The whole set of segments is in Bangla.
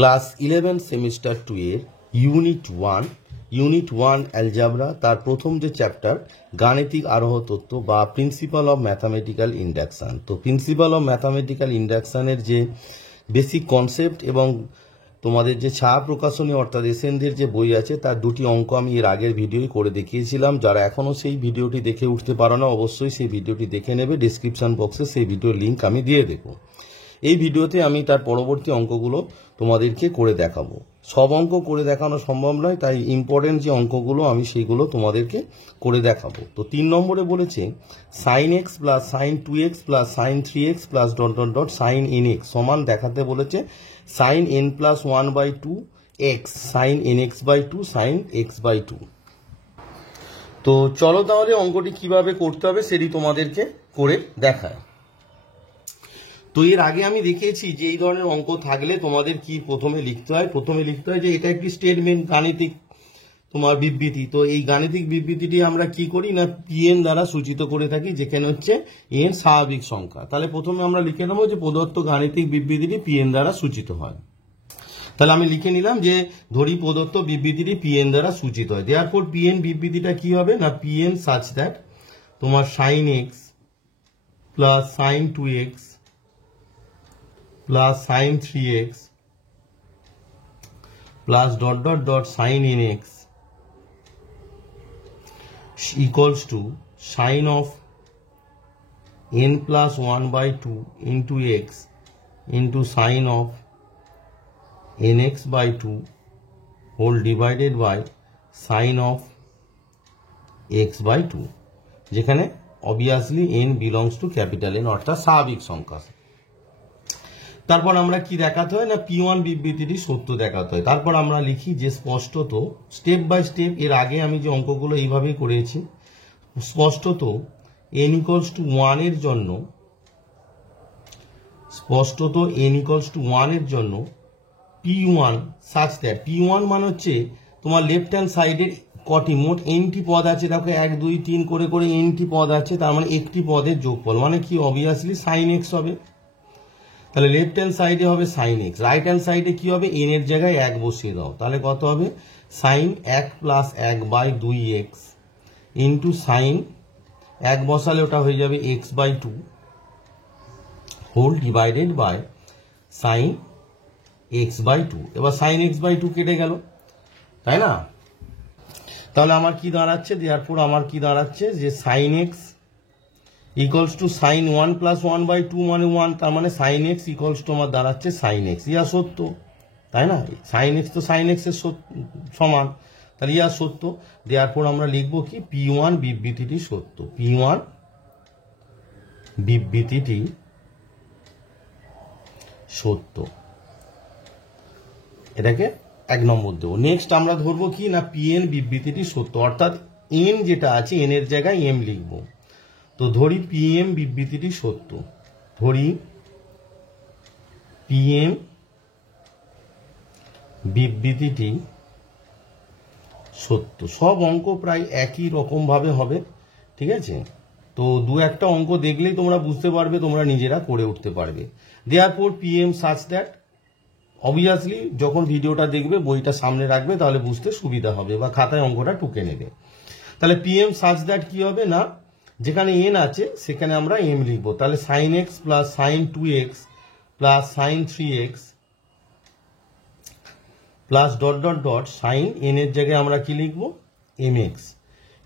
ক্লাস 11 সেমিস্টার 2 এর ইউনিট 1 অ্যালজাবরা তার প্রথম যে চ্যাপ্টার গাণিতিক আরোহ তত্ত্ব বা প্রিন্সিপাল অফ ম্যাথামেটিক্যাল ইন্ডাকশন। তো প্রিন্সিপাল অফ ম্যাথামেটিক্যাল ইন্ডাকশনের যে বেসিক কনসেপ্ট এবং তোমাদের যে ছায়া প্রকাশনী অর্থাৎ এসএনদের যে বই আছে তার দুটি অঙ্ক আমি এর আগের ভিডিওই করে দেখিয়েছিলাম। যারা এখনও সেই ভিডিওটি দেখে উঠতে পারো না অবশ্যই সেই ভিডিওটি দেখে নেবে, ডিসক্রিপশন বক্সে সেই ভিডিওর লিঙ্ক আমি দিয়ে দেবো। এই ভিডিওতে আমি তার পরবর্তী অঙ্কগুলো তোমাদেরকে করে দেখাবো। সব অঙ্ক করে দেখানো সম্ভব নয়, তাই ইম্পর্টেন্ট যে অঙ্কগুলো আমি সেইগুলো তোমাদেরকে করে দেখাবো। তো 3 নম্বরে বলেছে sine x plus sine 2x plus sine 3x plus dot dot dot sine n x সমান দেখাতে বলেছে sine n plus 1/2 x sine n x by 2 sine x by 2। তো চলো তাহলে অঙ্কটি কিভাবে করতে হবে সেটি তোমাদেরকে করে দেখায়। তো এর আগে আমি দেখিয়েছি যে এই ধরনের অঙ্ক থাকলে তোমাদের কি প্রথমে লিখতে হয় যে এটা একটি স্টেটমেন্ট গাণিতিক তোমার বিবৃতি। তো এই গাণিতিক বিবৃতিটি আমরা কি করি না পিএন দ্বারা সূচিত করে থাকি, যেখানে হচ্ছে এন স্বাভাবিক সংখ্যা। তাহলে প্রথমে আমরা লিখে নেবো যে প্রদত্ত গাণিতিক বিবৃতিটি পিএন দ্বারা সূচিত হয়। তাহলে আমি লিখে নিলাম যে ধরি প্রদত্ত বিবৃতিটি পিএন দ্বারা সূচিত হয়। দেয়ারফর পিএন বিবৃতিটা কি হবে না পিএন সাচ দ্যাট তোমার sine x plus sine 2x plus sine 3x plus dot dot dot sine nx equals to sine of n plus 1/2 into x into sine of nx by 2 whole divided by sine of x by 2, যেখানে obviously n belongs to capital N অর্থাৎ স্বাভাবিক সংখ্যা। তারপর আমরা কি দেখাতে হয় না P1 বিবৃতিটি সত্য দেখাতে হয়। তারপর আমরা লিখি যে স্পষ্টত স্টেপ বাই স্টেপ এর আগে আমি যে অঙ্কগুলো এইভাবেই করেছি, স্পষ্টত n equals to 1 এর জন্য P1 such that P1 মানে হচ্ছে তোমার লেফট হ্যান্ড সাইডের কটি মোট nটি পদ আছে, দেখো 1 2 3 করে করে nটি পদ আছে, তার মানে একটি পদের যোগফল মানে কি অবভিয়াসলি সাইন এক্স হবে। তাহলে লেফট হ্যান্ড সাইডে হবে সাইন এক্স, রাইট হ্যান্ড সাইডে কি হবে এন এর জায়গায় 1 বসিয়ে দাও, তাহলে কত হবে sign 1 plus 1/2x into sign 1 বসালে ওটা হয়ে যাবে x by 2 whole divided by sine x by 2। এবার সাইন x বাই 2 কেটে গেল, তাই না? তাহলে আমার কি দাঁড়াচ্ছে, দেয়ারফর আমার কি দাঁড়াচ্ছে যে sine x equals to sine 1 plus 1/2 মানে 1, তার মানে সাইন এক্স ইকুয়ালস টু আমার দাঁড়াচ্ছে সাইন এক্স, ইয়া সত্য, তাই না? সাইন এক্স তো সাইন এক্স এর সমান, তাহলে ইয়া সত্য। দেয়ারপর আমরা লিখবো কি P1 বিবৃতিটি সত্য, P1 বিবৃতিটি সত্য, এটাকে 1 নম্বর দেবো। নেক্সট আমরা ধরবো কি না PN বিবৃতিটি সত্য, অর্থাৎ n যেটা আছে n এর জায়গায় m লিখবো। তো ধরি PM বিবৃতিটি সত্য, ধরি PM বিবৃতিটি সত্য। সব অঙ্ক প্রায় একই রকম ভাবে হবে, ঠিক আছে? তো 2-1টা অঙ্ক দেখলেই তোমরা বুঝতে পারবে, তোমরা নিজেরা করে উঠতে পারবে। Therefore PM such that, obviously যখন ভিডিওটা দেখবে বইটা সামনে রাখবে তাহলে বুঝতে সুবিধা হবে বা খাতায় অঙ্কটা টুকে নেবে। তাহলে PM সাচ দ্যাট কি হবে না যেখানে n আছে সেখানে আমরা m লিখবো, তাহলে sine x plus sine 2x plus sine 3x plus dot dot dot sine n এর জায়গায় আমরা কি লিখবো mx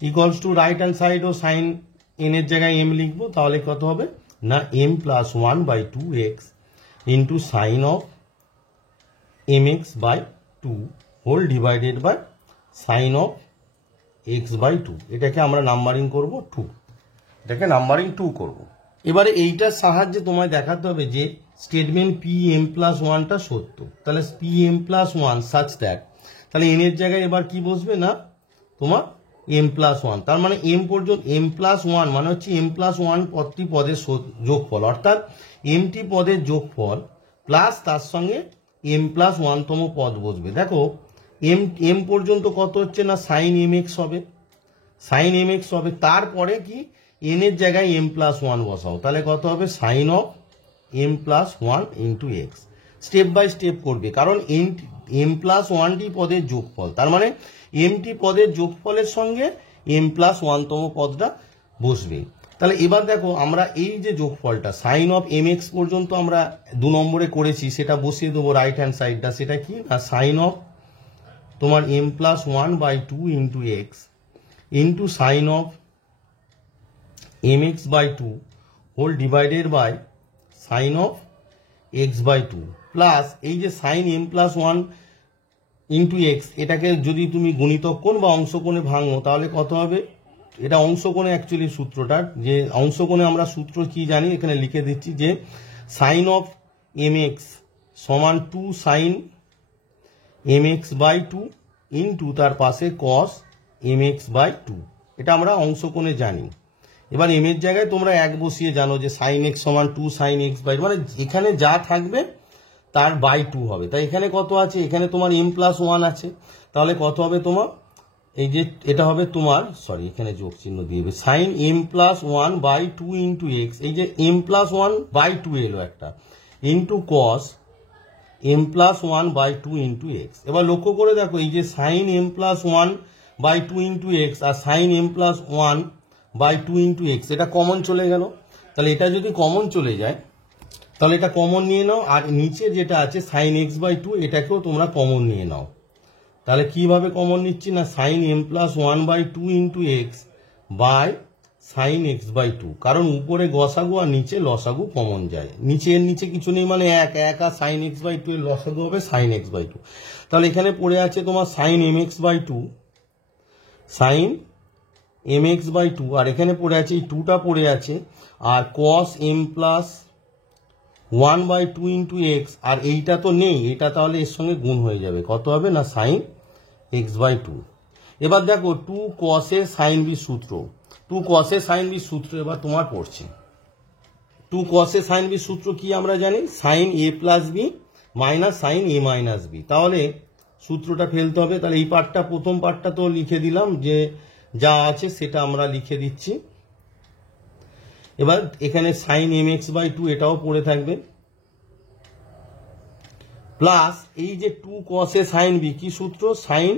equals to right hand side ও সাইন n এর জায়গায় m লিখবো, তাহলে কত হবে না m plus 1/2x into sine of mx by 2 whole divided by sine of x by 2। এটাকে আমরা নাম্বারিং করবো 2, এটাকে নাম্বারিং 2 করব। এবারে এইটার সাহায্যে তোমায় দেখাতে হবে যে স্টেটমেন্ট Pm+1টা সত্য। তাহলে Pm+1 সাচ দ্যাট, তাহলে n এর জায়গায় এবার কি বসবে না তোমার m+1, তার মানে m+1 মানে হচ্ছে m+1 পদটি পদের যোগফল, অর্থাৎ mটি পদের যোগফল প্লাস তার সঙ্গে m+1 তম পদ বসবে। দেখো m পর্যন্ত কত হচ্ছে না সাইন mx হবে, তারপরে কি n এর জায়গায় m+1 বসাও, তাহলে কত হবে sine of m+1 into x. Step by step করবে, কারণ এম প্লাস ওয়ানটি পদের যোগফল, তার মানে এমটি পদের যোগফলের সঙ্গে এম প্লাস ওয়ানতম পদটা বসবে। তাহলে এবার দেখো আমরা এই যে যোগফলটা সাইন অফ এম এক্স পর্যন্ত আমরা 2 নম্বরে করেছি, সেটা বসিয়ে দেবো রাইট হ্যান্ড সাইডটা। সেটা কি না, সাইন অফ তোমার m plus one by two into x into sine of m x by two whole divided by sine of x by two plus এই যে sine M plus one into x, এটাকে যদি তুমি গুণিতক কোণ বা অংশকোণে ভাঙো তাহলে কত হবে, এটা অংশকোণে অ্যাকচুয়ালি সূত্রটা, যে অংশকোণে আমরা সূত্র কি জানি এখানে লিখে দিচ্ছি, যে সাইন অফ এম এক্স সমান 2 sine M x by two into তার পাশে cos m x by two, এটা আমরা অংশকোণে জানি। এবার এম এর জায়গায় তোমরা 1 বসিয়ে জানো যে সাইন এক্স সমান 2 সাইন এক্স বাই, মানে এখানে যা থাকবে তার বাই 2 হবে। তাই এখানে কত আছে, এখানে তোমার এম প্লাস ওয়ান আছে, তাহলে কত হবে তোমার, এই যে এটা হবে তোমার, সরি এখানে যোগ চিহ্ন দিয়ে দেবে, sine M plus one by two into x, এই যে m plus one by two এলো একটা, into cos M plus one by two into x. এবার লক্ষ্য করে দেখো এই যে sine M plus one by two into x আর sine M plus one by two into x, এটা কমন চলে গেল। তাহলে এটা যদি কমন চলে যায় তাহলে এটা কমন নিয়ে নাও, আর নিচে যেটা আছে সাইন এক্স বাই টু এটাকেও তোমরা কমন নিয়ে নাও। তাহলে কিভাবে কমন নিচ্ছি না, sine M plus one by two into x by sine x by two, কারণ উপরে গসাগু আর নিচে লসাগু কমন যায়, এর নিচে কিছু নেই, মানে এক আর সাইন এক্স বাই টু এর লসাগু হবে সাইন এক্স বাই টু। তাহলে এখানে পড়ে আছে তোমার sine M x by two, sine M x by two, আর এখানে পড়ে আছে এই টুটা পড়ে আছে, আর cos M plus one by two into x, আর এইটা তো নেই, এটা তাহলে এর সঙ্গে গুণ হয়ে যাবে, কত হবে না সাইন এক্স বাই টু। এবার দেখো টু কসে সাইন বি সূত্র, টু কসে সাইন বি সূত্র এবার তোমার পড়ছে। টু কসে সাইন বি সূত্র কি আমরা জানি, sign A plus B minus sine A minus B. তাহলে সূত্রটা ফেলতে হবে, তাহলে এই পার্টটা প্রথম পার্টটা তো লিখে দিলাম, যে যা আছে সেটা আমরা লিখে দিচ্ছি। এবার এখানে sine M x by two এটাও পড়ে থাকবে, প্লাস এই যে টু কসে সাইন বি, কি সূত্র, sine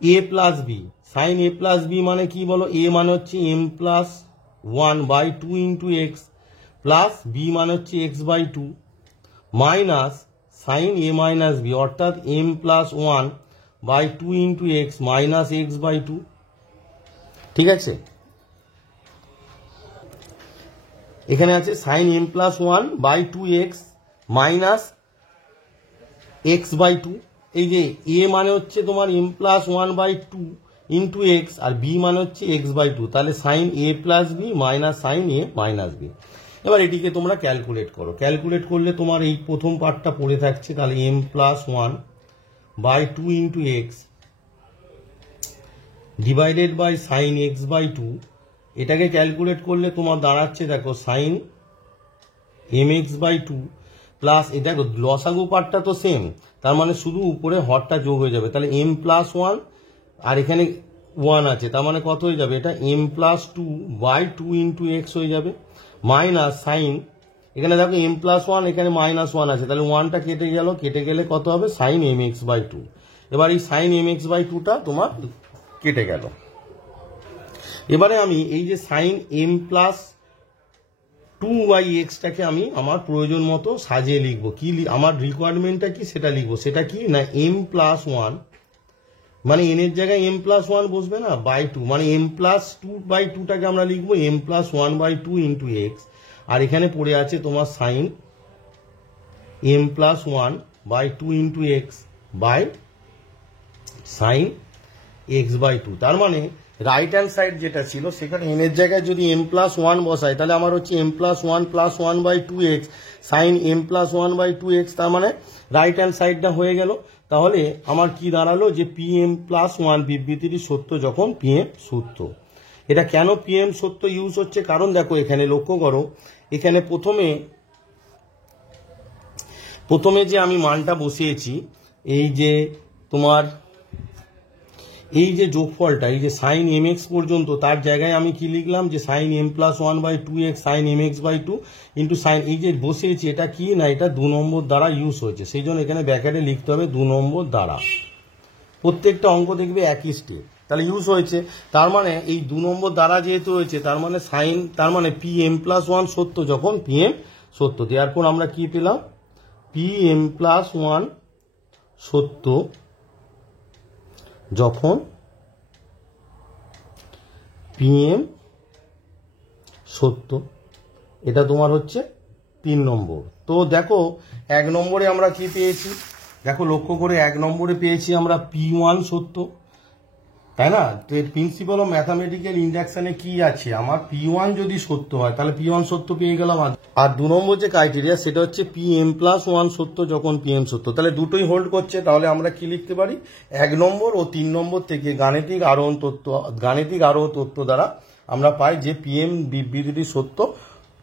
A plus B, sine A plus B মানে কি বলো, এ মানে হচ্ছে M plus one by two into X plus B মানে হচ্ছে x by two minus sine A minus B, অর্থাৎ M plus one by two into X minus X by two. ঠিক আছে, এখানে আছে sine M plus one by two X minus X by two, এই যে এ মানে হচ্ছে তোমার m plus one by two into x আর বি মানে হচ্ছে এক্স বাই টু, তাহলে sine A plus B minus sine A minus B. এবার এটিকে তোমরা ক্যালকুলেট করো, ক্যালকুলেট করলে তোমার এই প্রথম পার্টটা পড়ে থাকছে, তাহলে m plus one by two into x divided by sine x by two, এটাকে ক্যালকুলেট করলে তোমার দাঁড়াচ্ছে দেখো sine M x by two plus, এই দেখো লসাগু পার্টটা তো সেম, তার মানে শুধু উপরে হরটা যোগ হয়ে যাবে, তাহলে এম প্লাস ওয়ান আর এখানে ওয়ান আছে, তার মানে কত হয়ে যাবে, এটা m plus two by two into x হয়ে যাবে মাইনাস সাইন, এখানে দেখো এম প্লাস ওয়ান এখানে মাইনাস ওয়ান আছে, তাহলে ওয়ানটা কেটে গেল, কেটে গেলে কত হবে sine M x by two. এবার এই সাইন এম এক্স বাই টুটা তোমার কেটে গেল। এবারে আমি এই যে sine M plus two by এক্সটাকে আমি আমার প্রয়োজন মতো সাজিয়ে লিখবো, কি আমার রিকোয়ারমেন্টটা কি সেটা লিখবো, সেটা কি না এম প্লাস ওয়ান, মানে এন এর জায়গায় এম প্লাস ওয়ান বসবে না, বাই টু, মানে এম প্লাস টু বাই টুটাকে আমরা লিখবো M plus one by two into x, আর এখানে পড়ে আছে তোমার sine M plus one by two into x by sine x by two. তার মানে রাইট হ্যান্ড সাইড যেটা ছিল সেখানে এন এর জায়গায় যদি এম প্লাস ওয়ান বসাই তাহলে আমার হচ্ছে M plus one by two x sine M plus one by two x, তার মানে রাইট হ্যান্ড সাইডটা হয়ে গেল। তাহলে আমার কি দাঁড়ালো, যে পি এম প্লাস ওয়ান বিবৃতিটি সত্য যখন পি এম সত্য। এটা কেন পি এম সত্য ইউজ হচ্ছে, কারণ দেখো এখানে লক্ষ্য করো, এখানে প্রথমে যে আমি মানটা বসিয়েছি, এই যে তোমার এই যে যোগফলটা, এই যে সাইন এম এক্স পর্যন্ত, তার জায়গায় আমি কি লিখলাম যে sine M plus 1/2x sine M x by 2 into sine, এই যে বসিয়েছি এটা কি না, এটা 2 নম্বর দ্বারা ইউজ হয়েছে, সেই জন্য এখানে ব্র্যাকেটে লিখতে হবে 2 নম্বর দ্বারা। প্রত্যেকটা অঙ্ক দেখবে একই স্টেপ, তাহলে ইউজ হয়েছে। তার মানে এই 2 নম্বর দ্বারা যেহেতু হয়েছে, তার মানে সাইন, তার মানে পি এম প্লাস 1 সত্য যখন পি এম সত্য, এরপর আমরা কি পেলাম, পি এম প্লাস 1 সত্য যখন পি এম সত্য, এটা তোমার হচ্ছে 3 নম্বর। তো দেখো 1 নম্বরে আমরা কি পেয়েছি, দেখো লক্ষ্য করে 1 নম্বরে পেয়েছি আমরা P1 সত্য, তাই না? তো এর প্রিন্সিপাল অফ ম্যাথামেটিক্যাল ইন্ডাকশনে কি আছে, আমার P1 যদি সত্য হয় তাহলে P1 সত্য পেয়ে গেলাম। আর 2 নম্বর যে ক্রাইটেরিয়া সেটা হচ্ছে Pm প্লাস 1 সত্য যখন Pm সত্য, তাহলে দুটোই হোল্ড করছে। তাহলে আমরা কি লিখতে পারি, 1 নম্বর ও 3 নম্বর থেকে গাণিতিক আরোহণ তত্ত্ব দ্বারা আমরা পাই যে Pm বিবৃতিটি সত্য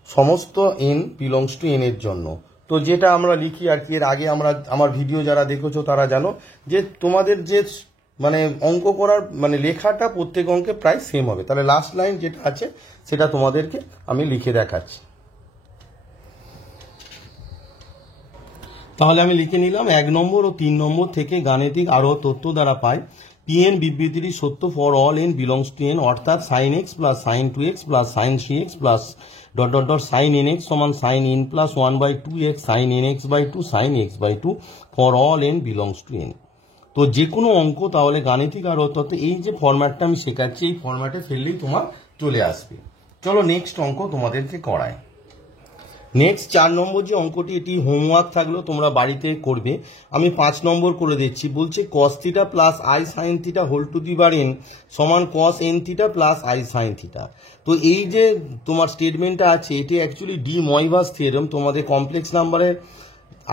সমস্ত n বিলংস টু n এর জন্য। তো যেটা আমরা লিখি আর কি, এর আগে আমরা, আমার ভিডিও যারা দেখেছো তারা জানো যে তোমাদের যে মানে অঙ্ক করার মানে লেখাটা প্রত্যেক অঙ্কে প্রায় সেম হবে। তাহলে লাস্ট লাইন যেটা আছে সেটা তোমাদেরকে আমি লিখে দেখাচ্ছি। তাহলে আমি লিখে নিলাম 1 নম্বর ও 3 নম্বর থেকে গাণিতিক আরোহ তত্ত্ব দ্বারা পাই Pn বিবৃতিটি সত্য for all n belongs to n, অর্থাৎ sin x plus sin 2x plus sin 3x plus dot dot dot sin nx সমান sin n plus 1/2x sin nx by 2 sin x by 2 for all n belongs to n। তো যে কোনো অঙ্ক তাহলে গাণিতিক আরোহ তত্ত্ব, এই যে ফরম্যাটটা আমি শেখাচ্ছি এই ফরম্যাটে ফেললেই তোমার চলে আসবে। চলো নেক্সট অঙ্ক তোমাদেরকে করায়। নেক্সট 4 নম্বর যে অঙ্কটি, এটি হোমওয়ার্ক থাকলো, তোমরা বাড়িতে করবে। আমি 5 নম্বর করে দিচ্ছি। বলছে cos theta plus I sine theta whole to the power n সমান cos n theta plus I sine theta. তো এই যে তোমার স্টেটমেন্টটা আছে এটি অ্যাকচুয়ালি ডি ময়ভাস থিওরেম, তোমাদের কমপ্লেক্স নাম্বারের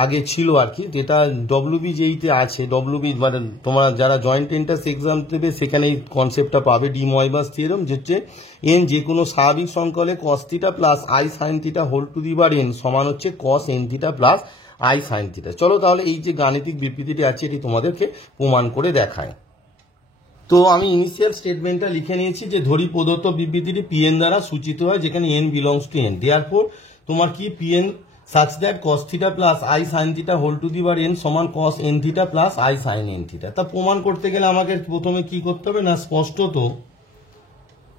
আগে ছিল আর কি, যেটা ডব্লিউবি যেইতে আছে, ডব্লিউবি মানে তোমরা যারা জয়েন্ট এন্ট্রান্স এক্সাম দেবে সেখানে এই কনসেপ্টটা পাবে, ডি ময়ভাস থিওরেম, যেটা এন যে কোনো স্বাভাবিক সংখ্যা হলে cos theta plus I sine theta whole to the power n সমান হচ্ছে cos n theta plus I sine theta. চলো তাহলে এই যে গাণিতিক বিবৃতিটি আছে এটি তোমাদেরকে প্রমাণ করে দেখায়। তো আমি ইনিশিয়াল স্টেটমেন্টটা লিখে নিয়েছি যে ধরি প্রদত্ত বিবৃতিটি Pn দ্বারা সূচিত হয় যেখানে n belongs to n, therefore তোমার কি Pn such that cos theta plus I sin theta whole to the power n সমান cos n theta plus I sin n theta। তা প্রমাণ করতে গেলে আমাকে প্রথমে কি করতে হবে না, স্পষ্টত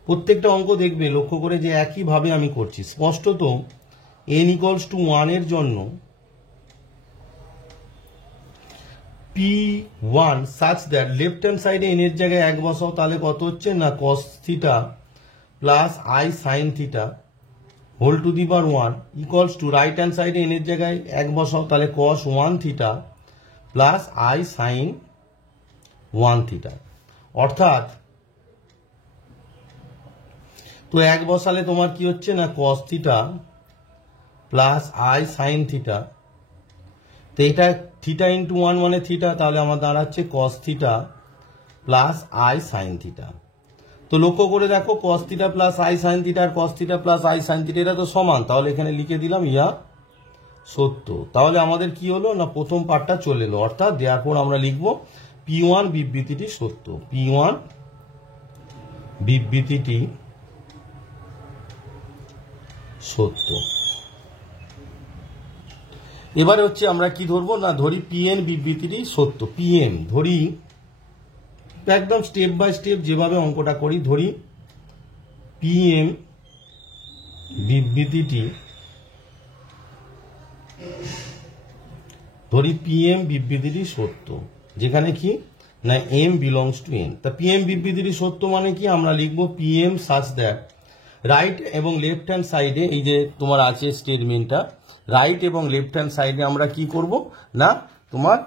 প্রত্যেকটা অঙ্ক দেখবে লক্ষ্য করে যে একইভাবে আমি করছি। স্পষ্টত n equals to 1 এর জন্য P1 such that left hand সাইডে n এর জায়গায় 1 বসাও, তাহলে কত হচ্ছে না cos theta plus I sin theta whole to the power 1 equals to right hand সাইডে n এর জায়গায় 1 বসাও, তাহলে cos 1 থিটা প্লাস I sin 1 থিটা। অর্থাৎ তো 1 বসালে তোমার কি হচ্ছে না cos থিটা প্লাস I sin থিটা, তো এটা থিটা ইন্টু 1 মানে থিটা, তাহলে আমার দাঁড়াচ্ছে cos থিটা প্লাস I sin থিটা। তো লক্ষ্য করে দেখো cos থিটা প্লাস I sin থিটা আর cos থিটা প্লাস I sin থিটা এটা তো সমান, তাহলে এখানে লিখে দিলাম ইয়া সত্য। তাহলে আমাদের কি হলো না, প্রথম পার্টটা চলে এলো, অর্থাৎ দেয়ারপর আমরা লিখব P1 বিবৃতিটি সত্য, P1 বিবৃতিটি সত্য। এবারে হচ্ছে আমরা কি ধরবো না, ধরি Pn বিবৃতিটি সত্য, Pm ধরি একদম স্টেপ বাই স্টেপ যেভাবে অঙ্কটা করি, ধরি Pm বিবৃতিটি সত্য যেখানে কি না m বিলংস টু n। তা Pm বিবৃতিটি সত্য মানে কি, আমরা লিখবো Pm সাচ দ্যাট রাইট এবং লেফট হ্যান্ড সাইডে, এই যে তোমার আছে স্টেটমেন্টটা, রাইট এবং লেফট হ্যান্ড সাইডে আমরা কি করব না তোমার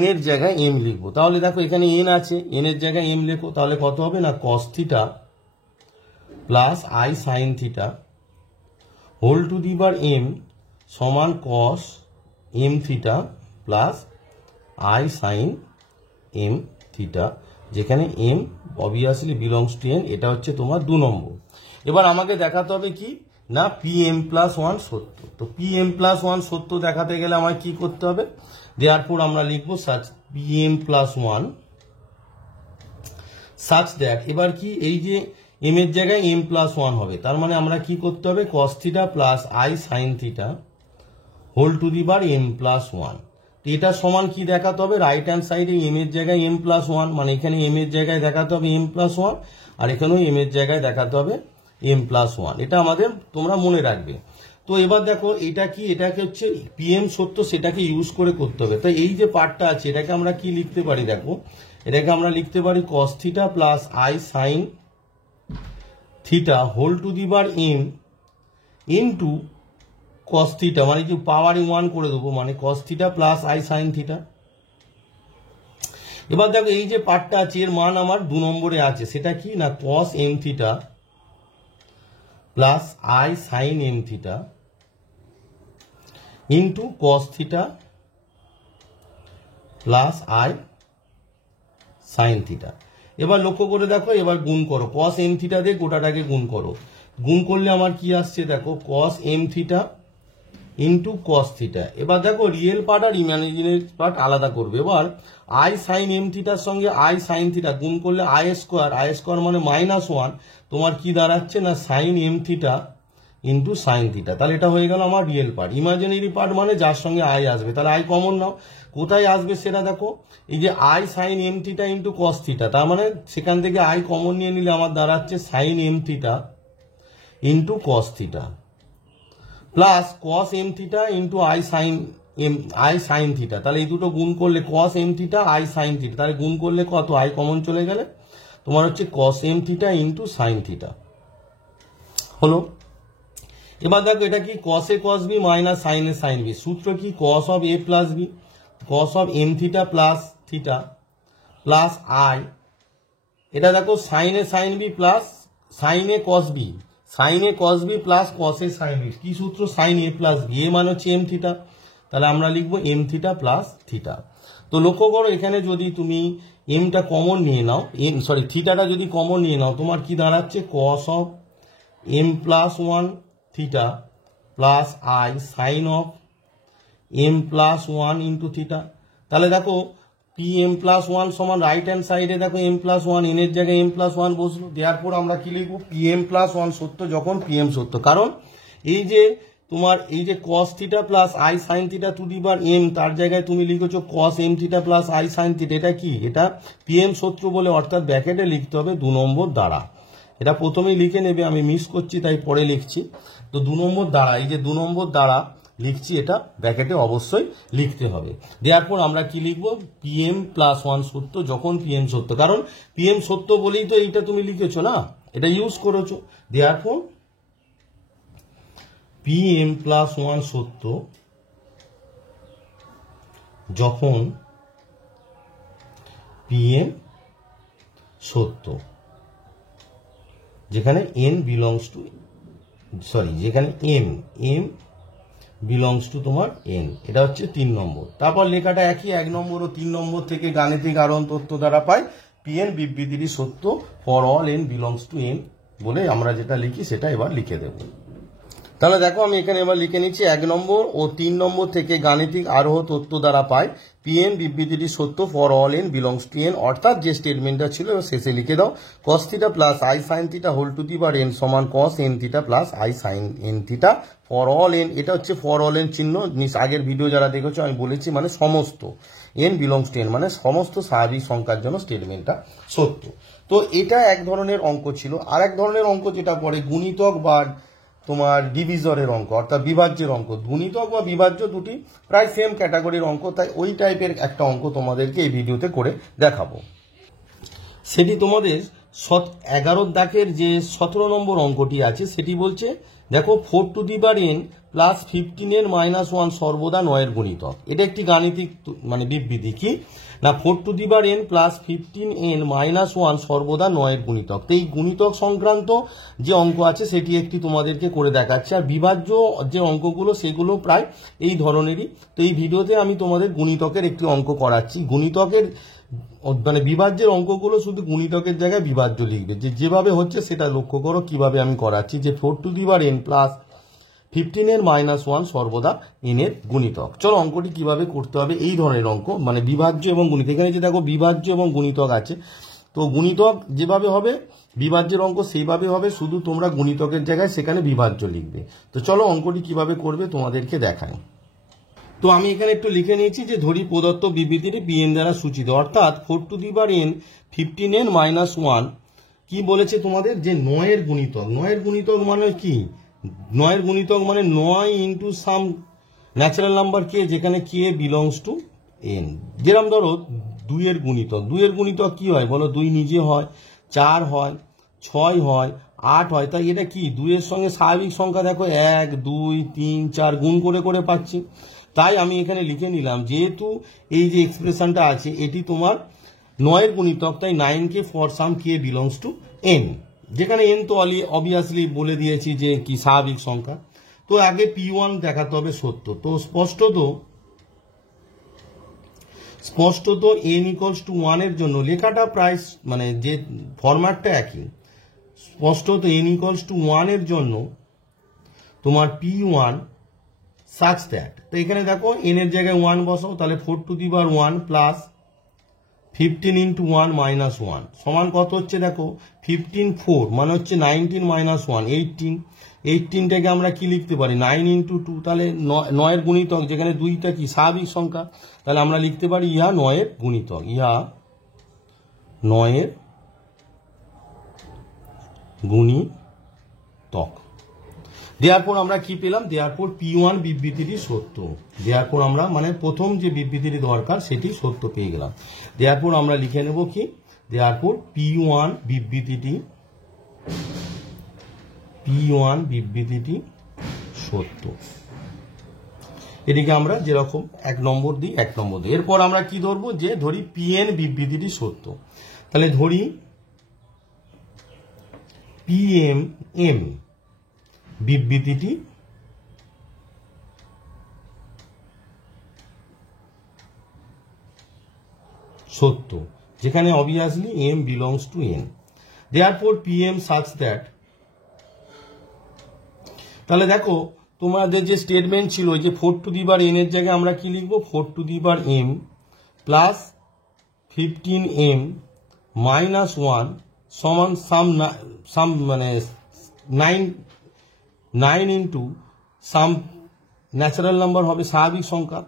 n এর জায়গায় m লিখবো। তাহলে দেখো এখানে n আছে, n এর জায়গায় m লেখো, তাহলে কত হবে না cos থিটা প্লাস I sin theta whole to the power m সমান cos m থিটা প্লাস I sin m থিটা, যেখানে m obviously belongs to n। এটা হচ্ছে তোমার 2 নম্বর। এবার আমাকে দেখাতে হবে কি না Pm প্লাস 1 সত্য। তো Pm প্লাস 1 সত্য দেখাতে গেলে আমার কি করতে হবে, দেয়ারপর আমরা লিখবো such Pm plus 1 such that, এবার কি এই যে এম এর জায়গায় এম প্লাস ওয়ান হবে, তার মানে আমরা কি করতে হবে, cos theta plus I sine theta whole to the বার এম প্লাস ওয়ান। এটা সমান কি দেখাতে হবে, রাইট হ্যান্ড সাইডে এম এর জায়গায় এম প্লাস ওয়ান, মানে এখানে এম এর জায়গায় দেখাতে হবে এম প্লাস ওয়ান, আর এখানেও এম এর জায়গায় দেখাতে হবে এম প্লাস ওয়ান। এটা আমাদের তোমরা মনে রাখবে। তো এবার দেখো এটা কি, এটাকে হচ্ছে পিএম সত্য, সেটাকে ইউজ করে করতে হবে। তো এই যে পার্টটা আছে এটাকে আমরা কি লিখতে পারি, দেখো এটাকে আমরা লিখতে পারি cos theta plus I sine theta whole to the বার এম ইন্টু কস থিটা, মানে কি পাওয়ার ওয়ান করে দেবো, মানে cos theta plus I sine theta. এবার দেখো এই যে পার্টটা আছে এর মান আমার 2 নম্বরে আছে, সেটা কি না cos M theta plus I sine M theta into cos theta plus I sine theta. এবার লক্ষ্য করে দেখো, এবার গুণ করো, কস এম থিটা দিয়ে গোটাটাকে গুণ করো, গুণ করলে আমার কি আসছে দেখো cos M theta into cos theta. এবার দেখো রিয়েল পার্ট আর ইমাজিনারি পার্ট আলাদা করবে। এবার আই সাইন এম থিটার সঙ্গে আই সাইন থিটা গুণ করলে আই স্কোয়ার মানে মাইনাস ওয়ান, তোমার কি দাঁড়াচ্ছে না sine M theta into sine theta. তাহলে এটা হয়ে গেল আমার রিয়েল পার্ট। ইমাজিনারি পার্ট মানে যার সঙ্গে আই আসবে, তাহলে আই কমন নাও, কোথায় আসবে সেটা দেখো, এই যে i sine M theta into cos theta, তার মানে সেখান থেকে আই কমন নিয়ে নিলে আমার দাঁড়াচ্ছে sine M theta into cos theta plus cos M theta into I sine theta. তাহলে এই দুটো গুণ করলে cos M theta I sine theta, তাহলে গুণ করলে কত, আই কমন চলে গেলে তোমার হচ্ছে cos M theta into sine theta হলো। এবার দেখো এটা কি cos A cos B minus sine A sine B, সূত্র কি cos of A plus B, cos of M theta plus theta plus I, এটা দেখো sine A sine B plus sine A cos B, sine A cos B plus cos A sine B, কি সূত্র sine A plus B, A মানে হচ্ছে এম থিটা, তাহলে আমরা লিখবো এম থিটা প্লাস থিটা। তো লক্ষ্য করো এখানে যদি তুমি এমটা কমন নিয়ে নাও, থিটাটা যদি কমন নিয়ে নাও, তোমার কি দাঁড়াচ্ছে cos of m plus one theta plus I sine of m plus one into theta. তাহলে দেখো পি এম প্লাস ওয়ান সমান রাইট হ্যান্ড সাইডে দেখো এম প্লাস ওয়ান, এন এর জায়গায় এম প্লাস ওয়ান বসলো, দেওয়ার পর আমরা কি লিখবো পি এম প্লাস ওয়ান সত্য যখন পি এম সত্য, কারণ এই যে তোমার এই যে cos theta plus I sine theta to the বার এম, তার জায়গায় তুমি লিখেছো cos M theta plus I sine theta, এটা কি, এটা পি এম সত্য বলে, অর্থাৎ ব্র্যাকেটে লিখতে হবে 2 নম্বর দ্বারা। এটা প্রথমেই লিখে নেবে, আমি মিস করছি তাই পরে লিখছি। তো 2 নম্বর দ্বারা, এই যে 2 নম্বর দ্বারা লিখছি, এটা ব্র্যাকেটে অবশ্যই লিখতে হবে। দেওয়ার পর আমরা কি লিখবো, পিএম প্লাস ওয়ান সত্য যখন পিএম সত্য, কারণ পিএম সত্য বলেই তো এইটা তুমি লিখেছো না, এটা ইউজ করেছো। দেওয়ার পর পিএম প্লাস ওয়ান সত্য যখন পিএম সত্য, যেখানে এন বিলংস টু যেখানে এম বিলংস টু তোমার এন, এটা হচ্ছে 3 নম্বর। তারপর লেখাটা একই, 1 নম্বর ও 3 নম্বর থেকে গাণিতিক আরোহণ তত্ত্ব দ্বারা পাই পিএন বিবৃতিটি সত্য for all N belongs to N বলে আমরা যেটা লিখি সেটা এবার লিখে দেব। তাহলে দেখো আমি এখানে এবার লিখে নিচ্ছি 1 নম্বর ও 3 নম্বর থেকে গাণিতিক আরোহ তত্ত্ব দ্বারা পাই পিএন বিবৃতিটি সত্য for all N belongs to N, অর্থাৎ যে স্টেটমেন্টটা ছিল শেষে লিখে দাও cos theta plus I sine theta whole to the বার এন সমান cos N theta plus I sine N theta for all N. এটা হচ্ছে ফর অল এন চিহ্ন, আগের ভিডিও যারা দেখেছো আমি বলেছি, মানে সমস্ত এন বিলংস টু এন, মানে সমস্ত স্বাভাবিক সংখ্যার জন্য স্টেটমেন্টটা সত্য। তো এটা এক ধরনের অঙ্ক ছিল। আর এক ধরনের অঙ্ক যেটা পড়ে গুণিতক বা তোমার ডিভিজরের অঙ্ক, অর্থাৎ বিভাজ্যের অঙ্ক। গুণিতক বা বিভাজ্য দুটি প্রায় সেম ক্যাটাগরির অঙ্ক, তাই ওই টাইপের একটা অঙ্ক তোমাদেরকে এই ভিডিওতে করে দেখাবো। সেটি তোমাদের 11 দাগের যে 17 নম্বর অঙ্কটি আছে সেটি বলছে দেখো 4 টু দি বার এন প্লাস 15 এর -1 সর্বদা 9 এর গুণিতক। এটা একটি গাণিতিক মানে বিবৃতি কি না 4 টু দি বার এন প্লাস 15n -1 সর্বদা 9 এর গুণিতক। তো এই গুণিতক সংক্রান্ত যে অঙ্ক আছে সেটি একটি তোমাদেরকে করে দেখাচ্ছে। আর বিভাজ্য যে অঙ্কগুলো সেগুলো প্রায় এই ধরনেরই। তো এই ভিডিওতে আমি তোমাদের গুণিতকের একটি অঙ্ক করাচ্ছি। গুণিতকের মানে বিভাজ্যের অঙ্কগুলো শুধু গুণিতকের জায়গায় বিভাজ্য লিখবে, যেভাবে হচ্ছে সেটা লক্ষ্য করো কিভাবে আমি করাচ্ছি। যে 4 টু দি বার এন প্লাস 15 এর -1 সর্বদা এন এর গুণিতক। চলো অঙ্কটি কিভাবে করতে হবে, এই ধরনের অঙ্ক মানে বিভাজ্য এবং গুণিতক। এখানে যে দেখো বিভাজ্য এবং গুণিতক আছে, তো গুণিতক যেভাবে হবে বিভাজ্যের অঙ্ক সেইভাবে হবে, শুধু তোমরা গুণিতকের জায়গায় সেখানে বিভাজ্য লিখবে। তো চলো অঙ্কটি কিভাবে করবে তোমাদেরকে দেখাই। তো আমি এখানে একটু লিখে নিয়েছি যে ধরি প্রদত্ত বিবৃতিটি pn দ্বারা সূচিত, অর্থাৎ 4n 15n - 1 কি বলেছে তোমাদের, যে 9 এর গুণিতক। 9 এর গুণিতক মানে কি, 9 এর গুণিতক মানে 9 ইন্টু সাম ন্যাচারাল নাম্বার কে, যেখানে কে বিলংস টু এন। যেরকম ধরো 2 এর গুণিতক, 2 এর গুণিতক কি হয় বলো, 2 নিজে হয়, 4 হয়, 6 হয়, 8 হয়। তাই এটা কি 2 এর সঙ্গে স্বাভাবিক সংখ্যা দেখো 1 2 3 4 গুণ করে করে পাচ্ছি। তাই আমি এখানে লিখে নিলাম, যেহেতু এই যে এক্সপ্রেশনটা আছে এটি তোমার 9 এর গুণিতক, তাই 9 K for some K belongs to N, যেখানে এন তো অবভিয়াসলি বলে দিয়েছি যে কি স্বাভাবিক সংখ্যা। তো আগে p1 দেখাতে হবে সত্য। তো স্পষ্টত n ইকুয়ালস টু 1 এর জন্য লেখাটা প্রায় মানে যে ফরম্যাটটা একই। স্পষ্টত n ইকুয়ালস টু 1 এর জন্য তোমার p1 সাচ দ্যাট, তো এখানে দেখো n এর জায়গায় 1 বসাও, তাহলে 4 প্লাস 15 ইন্টু 1 মাইনাস 1 সমান কত হচ্ছে দেখো 15 4 মানে হচ্ছে 19 মাইনাস 1 18। 18টাকে আমরা কি লিখতে পারি 9 ইন্টু 2, তাহলে 9 এর গুণিতক, যেখানে 2টা কি স্বাভাবিক সংখ্যা, তাহলে আমরা লিখতে পারি ইহা 9 এর গুণিতক, ইহা 9 এর গুণিতক। দেয়ারপর আমরা কি পেলাম, দেয়ারপর p1 বিবৃতিটি সত্য। দেয়ারপর আমরা মানে প্রথম যে বিবৃতিটি দরকার সেটি সত্য পেয়ে গেলাম। দেয়ারপর আমরা লিখে নেব কি, দেয়ারপর p1 বিবৃতিটি সত্য। এটিকে আমরা যেরকম 1 নম্বর দিই 1 নম্বর দিই। এরপর আমরা কি ধরবো, যে ধরি pn বিবৃতিটি সত্য। তাহলে ধরি pm বিবৃতিটি সত্য, যেখানে obviously m belongs to n। Therefore pm such that, তাহলে দেখো তোমাদের যে স্টেটমেন্ট ছিল যে 4 টু দি পাওয়ার n এর জায়গায় আমরা কি লিখবো 4 to the power m plus 15m minus 1 সমান সাম মানে 9 ইন্টু সাম ন্যাচারাল নাম্বার হবে স্বাভাবিক সংখ্যা।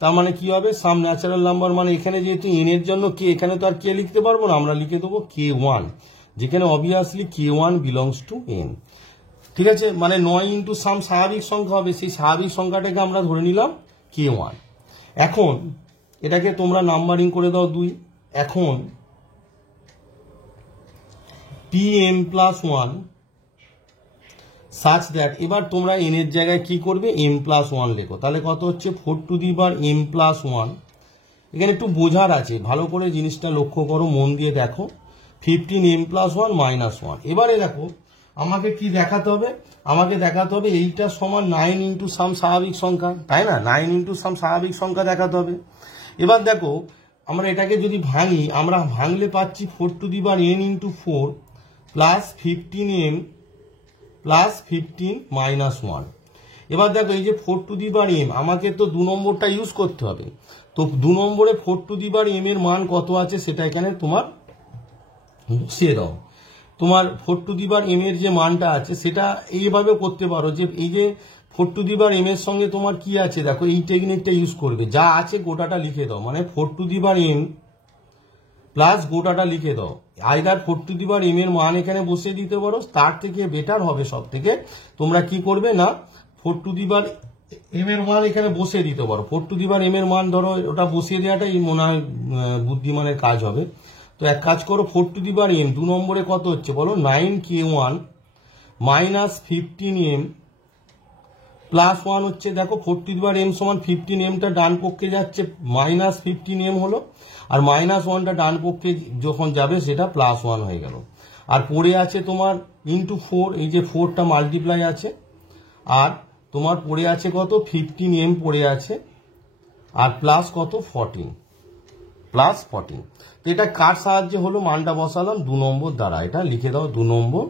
তার মানে কি হবে, সাম ন্যাচারাল নাম্বার মানে এখানে যেহেতু এন এর জন্য কে, এখানে তো আর কে লিখতে পারবো না, আমরা লিখে দেবো k1, যেখানে obviously k1 belongs to n। ঠিক আছে, মানে 9 ইন্টু সাম স্বাভাবিক সংখ্যা হবে, সেই স্বাভাবিক সংখ্যাটাকে আমরা ধরে নিলাম k1। এখন এটাকে তোমরা নাম্বারিং করে দাও 2। এখন pm প্লাস 1 সাচ দ্যাট, এবার তোমরা n এর জায়গায় কি করবে m প্লাস 1 লেখো, তাহলে কত হচ্ছে 4 to the power m plus 1। এখানে একটু বোঝার আছে, ভালো করে জিনিসটা লক্ষ্য করো, মন দিয়ে দেখো। 15m plus 1 minus 1। এবারে দেখো আমাকে কি দেখাতে হবে, আমাকে দেখাতে হবে এইটা সমান 9 ইন্টু সাম স্বাভাবিক সংখ্যা, তাই না, 9 ইন্টু সাম স্বাভাবিক সংখ্যা দেখাতে হবে। এবার দেখো আমরা এটাকে যদি ভাঙি, আমরা ভাঙলে পাচ্ছি 4 to the power n into 4 plus 15m plus 15 minus 1। এবার দেখো এই যে 4 টু দি পাওয়ার m, আমাকে তো 2 নম্বরটা ইউজ করতে হবে। তো 2 নম্বরে 4 টু দি পাওয়ার m এর মান কত আছে সেটা এখানে তোমার বসিয়ে দাও। তোমার 4 টু দি পাওয়ার m এর যে মানটা আছে সেটা এইভাবে করতে পারো, যে এই যে 4 টু দি পাওয়ার m এর সঙ্গে তোমার কি আছে দেখো, এই টেকনিকটা ইউজ করবে, যা আছে গোটাটা লিখে দাও, মানে 4 to the power m plus গোটাটা লিখে দাও। Either 4 to the power m এর মান এখানে বসিয়ে দিতে পারো, তার থেকে বেটার হবে সব থেকে তোমরা কি করবে না 4 টু দি পাওয়ার m এর মান এখানে বসিয়ে দিতে পারো। 4 টু দি পাওয়ার m এর মান ধরো ওটা বসিয়ে দেওয়াটাই মনে হয় বুদ্ধিমানের কাজ হবে। তো এক কাজ করো, 4 টু দি পাওয়ার m 2 নম্বরে কত হচ্ছে বলো 9k1 মাইনাস 15m প্লাস 1 হচ্ছে, দেখো 4 টু দি পাওয়ার m সমান 15mটা ডান পক্ষে যাচ্ছে মাইনাস 15m হলো, আর মাইনাস 1টা ডান পক্ষে যখন যাবে সেটা প্লাস 1 হয়ে গেল। আর পড়ে আছে তোমার ইন্টু 4, এই যে 4টা মাল্টিপ্লাই আছে, আর তোমার পড়ে আছে কত 15m পড়ে আছে, আর প্লাস কত 14 প্লাস 14। তো এটা কার সাহায্যে হলো, মানটা বসালাম 2 নম্বর দ্বারা, এটা লিখে দাও 2 নম্বর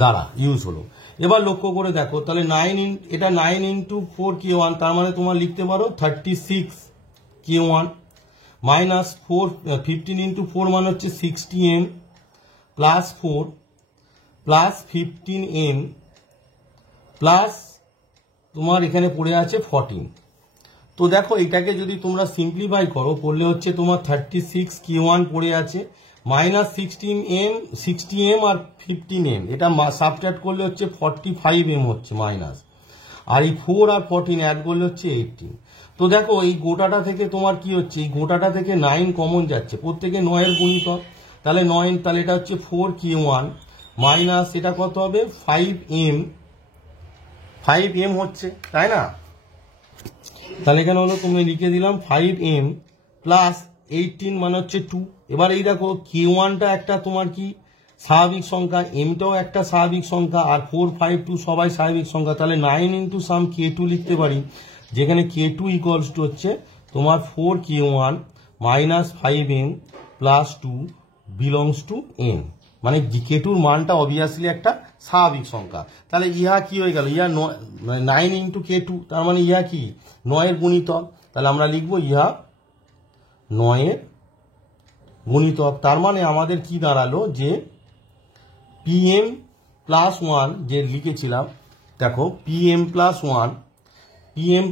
দ্বারা ইউজ হলো। এবার লক্ষ্য করে দেখো, তাহলে 9 ইন্টু 4k1, তার মানে তোমার লিখতে পারো 36k1 মাইনাস 15 ইন্টু 4 মানে হচ্ছে 60m plus 4 plus 15m plus তোমার এখানে পড়ে আছে 14। তো দেখো এটাকে যদি তোমরা সিম্পলিফাই করো করলে হচ্ছে তোমার 36k1 পড়ে আছে মাইনাস 60m আর 15m, এটা সাবট্রাক্ট করলে হচ্ছে 45m হচ্ছে মাইনাস, আর এই 4 আর 14 অ্যাড করলে হচ্ছে 18। তো দেখো এই গোটাটা থেকে তোমার কি হচ্ছে, এই গোটাটা থেকে 9 কমন যাচ্ছে, প্রত্যেকে 9 এর গুণিতক, তাহলে 9, তাহলে এটা হচ্ছে 4k1 মাইনাস এটা কত হবে 5m হচ্ছে, তাই না? তাহলে এখানে হলো তুমি লিখে দিলাম 5m প্লাস 18 মানে হচ্ছে 2। এবার এই দেখো k1টা একটা তোমার কি স্বাভাবিক সংখ্যা, mটাও একটা স্বাভাবিক সংখ্যা, আর 4, 5, 2 সবাই স্বাভাবিক সংখ্যা, তাহলে 9 ইন্টু সাম k2 লিখতে পারি, যেখানে k2 ইকুয়ালস টু হচ্ছে তোমার 4k1 minus 5m plus 2 belongs to n, মানে k2র মানটা অবভিয়াসলি একটা স্বাভাবিক সংখ্যা। তাহলে ইহা কি হয়ে গেল, ইহা 9 ইন্টু k2, তার মানে ইহা কি 9 এর গুণিতক, তাহলে আমরা লিখবো ইহা 9 এর গুণিতক। তার মানে আমাদের কি দাঁড়ালো যে pm প্লাস 1 যে লিখেছিলাম, দেখো pm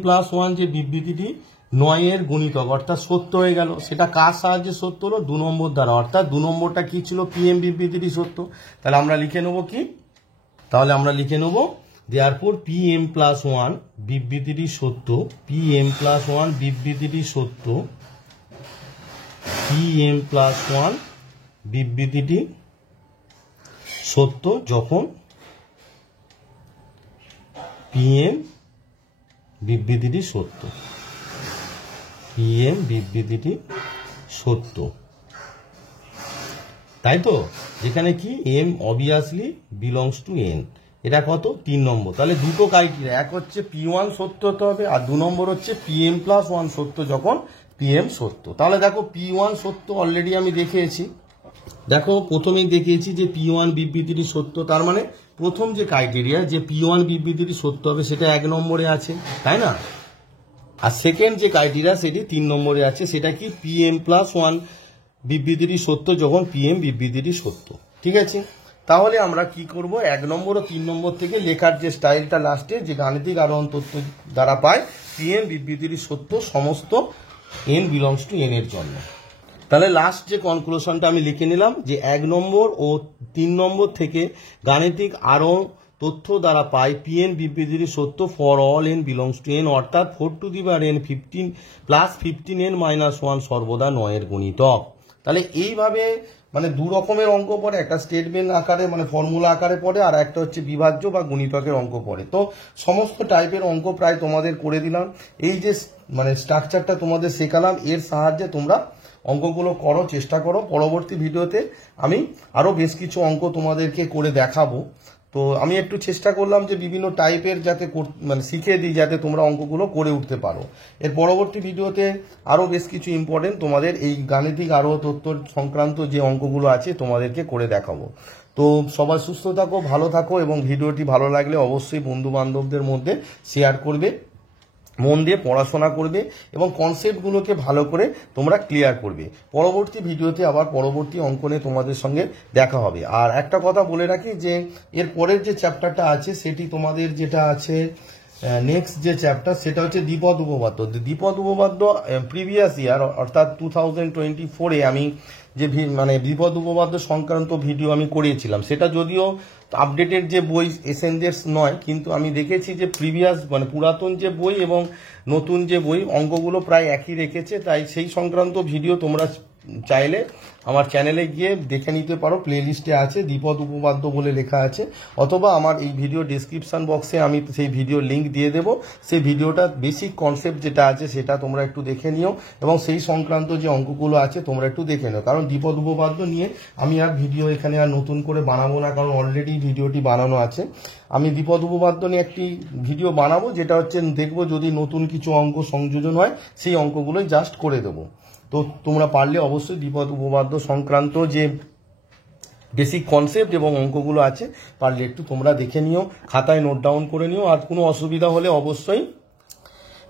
প্লাস 1 যে বিবৃতিটি 9 এর গুণিতক অর্থাৎ সত্য হয়ে গেল। সেটা কার সাহায্যে সত্য হলো, 2 নম্বর দ্বারা, অর্থাৎ 2 নম্বরটা কি ছিল, pm বিবৃতিটি সত্য। তাহলে আমরা লিখে নেবো কি, তাহলে আমরা লিখে নেবো therefore pm প্লাস 1 বিবৃতিটি সত্য, pm প্লাস 1 বিবৃতিটি সত্য, pm প্লাস 1 বিবৃতিটি সত্য যখন pm বিবৃতিটি সত্য, pm বিবৃতিটি সত্য, তাই তো, যেখানে কি m obviously belongs to n। এটা কত 3 নম্বর। তাহলে দুটো ক্রাইটেরিয়া, এক হচ্ছে p1 সত্য হতে হবে, আর 2 নম্বর হচ্ছে pm প্লাস 1 সত্য যখন pm সত্য। তাহলে দেখো p1 সত্য অলরেডি আমি দেখিয়েছি, দেখো প্রথমেই দেখিয়েছি যে p1 বিবৃতিটি সত্য, তার মানে প্রথম যে ক্রাইটেরিয়া যে p1 বিবৃতিটি সত্য হবে সেটা 1 নম্বরে আছে, তাই না? আর সেকেন্ড যে ক্রাইটেরিয়া সেটি 3 নম্বরে আছে, সেটা কি pm প্লাস 1 বিবৃতিটি সত্য যখন pm বিবৃতিটি সত্য। ঠিক আছে, তাহলে আমরা কি করব, 1 নম্বর ও 3 নম্বর থেকে লেখার যে স্টাইলটা লাস্টে যে গাণিতিক আরোহণ তথ্য দ্বারা পাই pm বিবৃতিটি সত্য সমস্ত n বিলংস টু n এর জন্য। তাহলে লাস্ট যে কনক্লুশনটা আমি লিখে নিলাম যে 1 নম্বর ও 3 নম্বর থেকে গাণিতিক আরোহণ তথ্য দ্বারা পাই pn বিবৃতিটি সত্য for all n belongs to n, অর্থাৎ 4 to the power n 15 plus 15n minus 1 সর্বদা 9 এর গুণিতক। তাহলে এইভাবে মানে দু রকমের অঙ্ক পড়ে, একটা স্টেটমেন্ট আকারে মানে ফর্মুলা আকারে পড়ে, আর একটা হচ্ছে বিভাজ্য বা গুণিতকের অঙ্ক পড়ে। তো সমস্ত টাইপের অঙ্ক প্রায় তোমাদের করে দিলাম, এই যে মানে স্ট্রাকচারটা তোমাদের শেখালাম এর সাহায্যে তোমরা অঙ্কগুলো করো, চেষ্টা করো। পরবর্তী ভিডিওতে আমি আরো বেশ কিছু অঙ্ক তোমাদেরকে করে দেখাবো। তো আমি একটু চেষ্টা করলাম যে বিভিন্ন টাইপের যাতে মানে শিখে দিই যাতে তোমরা অঙ্কগুলো করে উঠতে পারো। এর পরবর্তী ভিডিওতে আরো বেশ কিছু ইম্পর্টেন্ট তোমাদের এই গাণিতিক আরোহ তথ্য সংক্রান্ত যে অঙ্কগুলো আছে তোমাদেরকে করে দেখাবো। তো সবাই সুস্থ থাকো, ভালো থাকো, এবং ভিডিওটি ভালো লাগলে অবশ্যই বন্ধু বান্ধবদের মধ্যে শেয়ার করবে, মন দিয়ে পড়াশোনা করবে এবং কনসেপ্টগুলোকে ভালো করে তোমরা ক্লিয়ার করবে। পরবর্তী ভিডিওতে আবার পরবর্তী অঙ্কনে তোমাদের সঙ্গে দেখা হবে। আর একটা কথা বলে রাখি যে এর পরের যে চ্যাপ্টারটা আছে সেটি তোমাদের যেটা আছে নেক্সট যে চ্যাপ্টার সেটা হচ্ছে দ্বিপদ উপপাদ্য। দ্বিপদ উপপাদ্য প্রিভিয়াস ইয়ার অর্থাৎ 2024-এ আমি যে মানে দ্বিপদ উপপাদ্য সংক্রান্ত ভিডিও আমি করিয়েছিলাম, সেটা যদিও আপডেটেড যে বই এসেনজেস নয়, কিন্তু আমি দেখেছি যে প্রিভিয়াস মানে পুরাতন যে বই এবং নতুন যে বই অঙ্কগুলো প্রায় একই রেখেছে। তাই সেই সংক্রান্ত ভিডিও তোমরা চাইলে আমার চ্যানেলে গিয়ে দেখে নিতে পারো, প্লে লিস্টে আছে, দ্বিপদ উপপাদ্য বলে লেখা আছে, অথবা আমার এই ভিডিও ডিসক্রিপশন বক্সে আমি সেই ভিডিও লিঙ্ক দিয়ে দেবো। সেই ভিডিওটা বেসিক কনসেপ্ট যেটা আছে সেটা তোমরা একটু দেখে নিও, এবং সেই সংক্রান্ত যে অঙ্কগুলো আছে তোমরা একটু দেখে নিও। কারণ দ্বিপদ উপপাদ্য নিয়ে আমি আর ভিডিও এখানে আর নতুন করে বানাবো না, কারণ অলরেডি ভিডিওটি বানানো আছে। আমি দ্বিপদ উপপাদ্য নিয়ে একটি ভিডিও বানাবো, যেটা হচ্ছে দেখবো যদি নতুন কিছু অঙ্ক সংযোজন হয় সেই অঙ্কগুলোই জাস্ট করে দেবো। তো তোমরা পারলে অবশ্যই দ্বিপদ উপপাদ্য সংক্রান্ত যে বেসিক কনসেপ্ট এবং অঙ্কগুলো আছে পারলে একটু তোমরা দেখে নিও, খাতায় নোট ডাউন করে নিও। আর কোনো অসুবিধা হলে অবশ্যই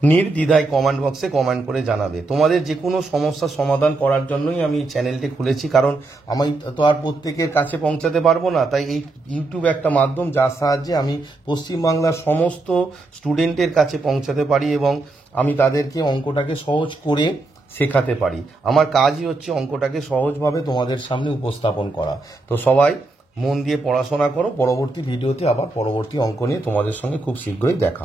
নির্দ্বিধায় কমেন্ট বক্সে কমেন্ট করে জানাবে। তোমাদের যে কোনো সমস্যার সমাধান করার জন্যই আমি চ্যানেলটি খুলেছি, কারণ আমি তো আর প্রত্যেকের কাছে পৌঁছাতে পারবো না, তাই এই ইউটিউব একটা মাধ্যম যার সাহায্যে আমি পশ্চিমবাংলার সমস্ত স্টুডেন্টের কাছে পৌঁছাতে পারি এবং আমি তাদেরকে অঙ্কটাকে সহজ করে শেখাতে পারি। আমার কাজই হচ্ছে অঙ্কটাকে সহজভাবে তোমাদের সামনে উপস্থাপন করা। তো সবাই মন দিয়ে পড়াশোনা করো। পরবর্তী ভিডিওতে আবার পরবর্তী অঙ্ক নিয়ে তোমাদের সঙ্গে খুব শীঘ্রই দেখা।